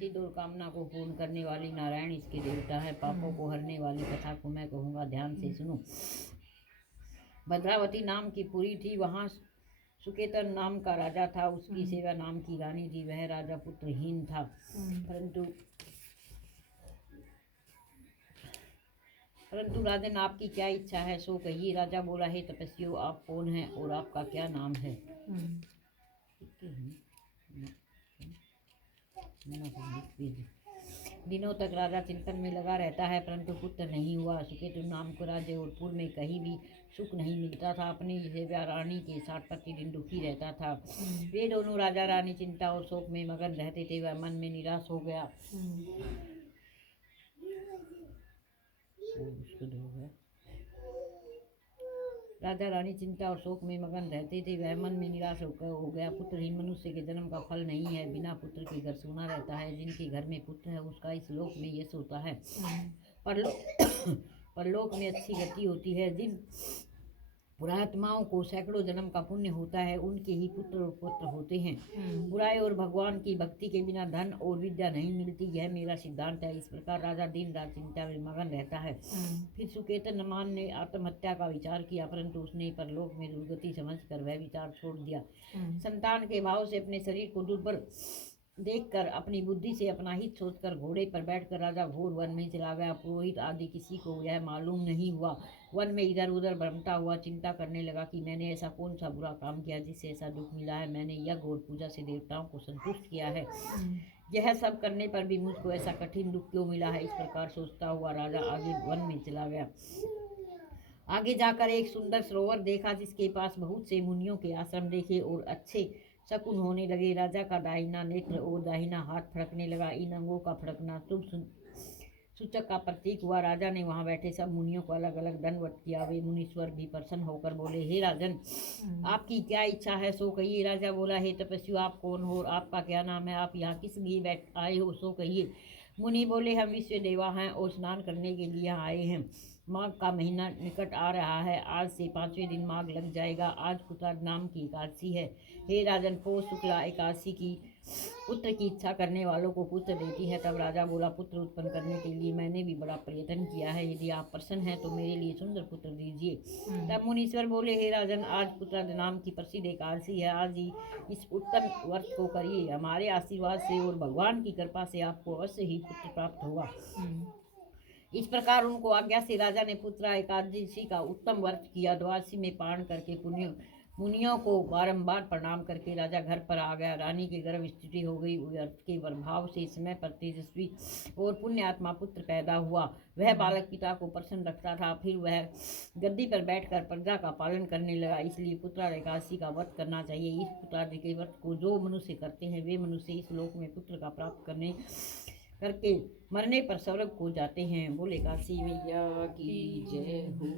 सिद्ध और कामना को पूर्ण करने वाली नारायण इसके देवता है। पापों को हरने वाली कथा को मैं कहूँगा, ध्यान से सुनो। भद्रावती नाम की पुरी थी, वहाँ सुकेतन नाम का राजा था, उसकी सेवा नाम की रानी थी। वह राजा पुत्रहीन था, परंतु राजन आपकी क्या इच्छा है सो कहिए। राजा बोला, हे तपस्वियों, आप कौन हैं और आपका क्या नाम है? दिनों तक राजा चिंतन में लगा रहता है, परंतु पुत्र नहीं हुआ। सुकेतु नाम को राज्य और पुर में कहीं भी सुख नहीं मिलता था। अपनी सेवा रानी के साथ प्रतिदिन दुखी रहता था। वे दोनों राजा रानी चिंता और शोक में मगन रहते थे। वह मन में निराश हो गया। राजा रानी चिंता और शोक में मगन रहते थे। वह मन में निराश हो गया। पुत्रहीन मनुष्य के जन्म का फल नहीं है। बिना पुत्र के घर सोना रहता है। जिनके घर में पुत्र है उसका इस लोक में यश होता है, परलोक में अच्छी गति होती है। जिन पुरात्माओं को सैकड़ों जन्म का पुण्य होता है, उनके ही पुत्र और पुत्र होते हैं। बुराई और भगवान की भक्ति के बिना धन और विद्या नहीं मिलती, यह मेरा सिद्धांत है। इस प्रकार राजा दिन रात चिंता में मगन रहता है। फिर सुकेतन नमान ने आत्महत्या का विचार किया, परंतु उसने परलोक में दुर्गति समझकर वह विचार छोड़ दिया। संतान के भाव से अपने शरीर को दुर्बल देखकर अपनी बुद्धि से अपना हित सोचकर घोड़े पर बैठकर राजा घोर वन में चला गया। पुरोहित आदि किसी को यह मालूम नहीं हुआ। वन में इधर उधर भ्रमता हुआ चिंता करने लगा कि मैंने ऐसा कौन सा बुरा काम किया जिससे ऐसा दुख मिला है। मैंने यज्ञ और पूजा से देवताओं को संतुष्ट किया है, यह सब करने पर भी मुझको ऐसा कठिन दुख क्यों मिला है? इस प्रकार सोचता हुआ राजा आगे वन में चला गया। आगे जाकर एक सुंदर सरोवर देखा, जिसके पास बहुत से मुनियों के आश्रम देखे और अच्छे शकुन होने लगे। राजा का दाहिना नेत्र और दाहिना हाथ फड़कने लगा। इन अंगों का फड़कना शुभ सूचक का प्रतीक हुआ। राजा ने वहां बैठे सब मुनियों को अलग अलग दंडवत किया। वे मुनीश्वर भी प्रसन्न होकर बोले, हे राजन, आपकी क्या इच्छा है सो कहिए। राजा बोला, हे तपस्वी, आप कौन हो और आपका क्या नाम है? आप यहाँ किस लिए बैठ आए हो सो कहिए। मुनि बोले, हम विश्व देवा हैं और स्नान करने के लिए यहाँ आए हैं। माघ का महीना निकट आ रहा है। आज से 5वें दिन माघ लग जाएगा। आज पुत्राद नाम की एकादशी है। हे राजन, पौष शुक्ला एकादशी की पुत्र की इच्छा करने वालों को पुत्र देती है। तब राजा बोला, पुत्र उत्पन्न करने के लिए मैंने भी बड़ा प्रयत्न किया है। यदि आप प्रसन्न हैं तो मेरे लिए सुंदर पुत्र दीजिए। तब मुनीश्वर बोले, हे राजन, आज पुत्राद नाम की प्रसिद्ध एकादशी है। आज ही इस उत्तम व्रत को करिए। हमारे आशीर्वाद से और भगवान की कृपा से आपको अवश्य ही पुत्र प्राप्त होगा। इस प्रकार उनको आज्ञा से राजा ने पुत्र एकादशी का उत्तम व्रत किया। द्वादशी में पारण करके मुनियों को बारंबार प्रणाम करके राजा घर पर आ गया। रानी के गर्भ स्थिति हो गई। व्रत के प्रभाव से समय पर तेजस्वी और पुण्यात्मा पुत्र पैदा हुआ। वह बालक पिता को प्रसन्न रखता था। फिर वह गद्दी पर बैठकर प्रजा का पालन करने लगा। इसलिए पुत्र एकादशी का व्रत करना चाहिए। इस पुत्रादि के व्रत को जो मनुष्य करते हैं, वे मनुष्य इस लोक में पुत्र का प्राप्त करके मरने पर स्वर्ग को जाते हैं। बोले काशी मैया की जय हो।